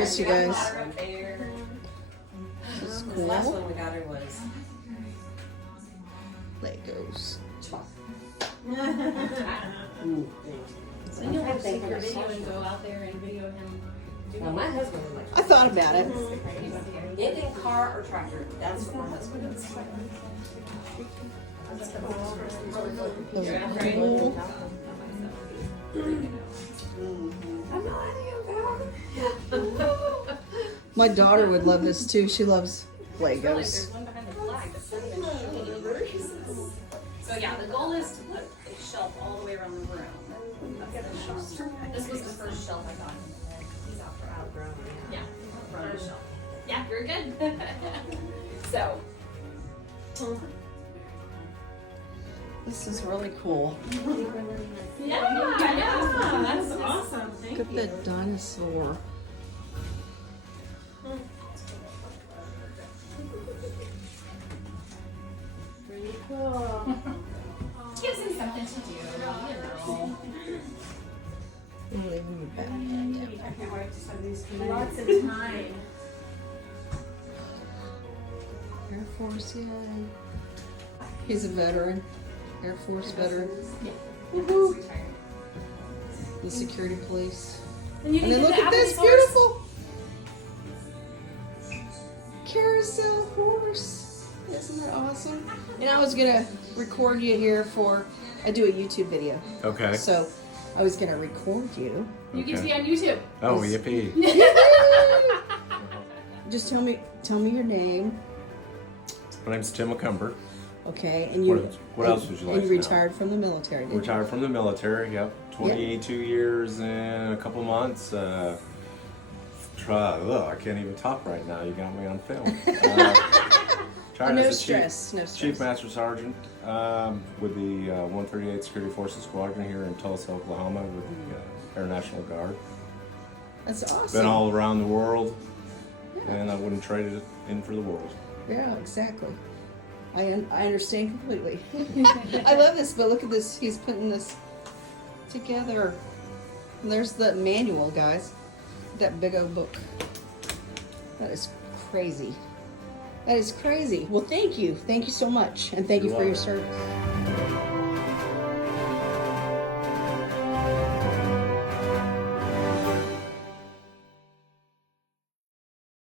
this, you guys. This is The last cool. one we got her was Legos. So you'll have to take your video and go out there and video him. well, my husband would like I thought about it. anything car or tractor. That's what my husband does. Those are cool. I'm not letting him go. My daughter would love this too. She loves There's Legos. one behind the flag that's not even showing. So yeah, the goal is to put a shelf all the way around the room. This was the first shelf I got him. He's outgrown. Yeah, first shelf. Yeah, you're good. So. This is really cool. Yeah, that's awesome. Look at that dinosaur. Pretty cool. Gives him something to do, you know. Leave him back. Lots of time. Air Force, yay. He's a veteran. Air Force veteran. Woohoo. The security police. And then look at this beautiful carousel horse. Isn't that awesome? And I was gonna record you here for, I do a YouTube video. Okay. So I was gonna record you. You get to be on YouTube. Oh, yippee. Just tell me your name. My name's Tim McCumber. Okay, and you. What else would you like And you to know? retired from the military. Didn't Retired from the military, yep. 22 years and a couple months. I can't even talk right now. You got me on film. Retired No as a stress, no stress. Chief Master Sergeant with the 138th Security Forces Squadron here in Tulsa, Oklahoma with the Air National Guard. That's awesome. Been all around the world, and I wouldn't trade it in for the world. Yeah, exactly. I understand completely. I love this, but look at this. He's putting this together. And there's the manual, guys. That big old book. That is crazy. That is crazy. Well, thank you. Thank you so much. And thank you You're for your welcome. service.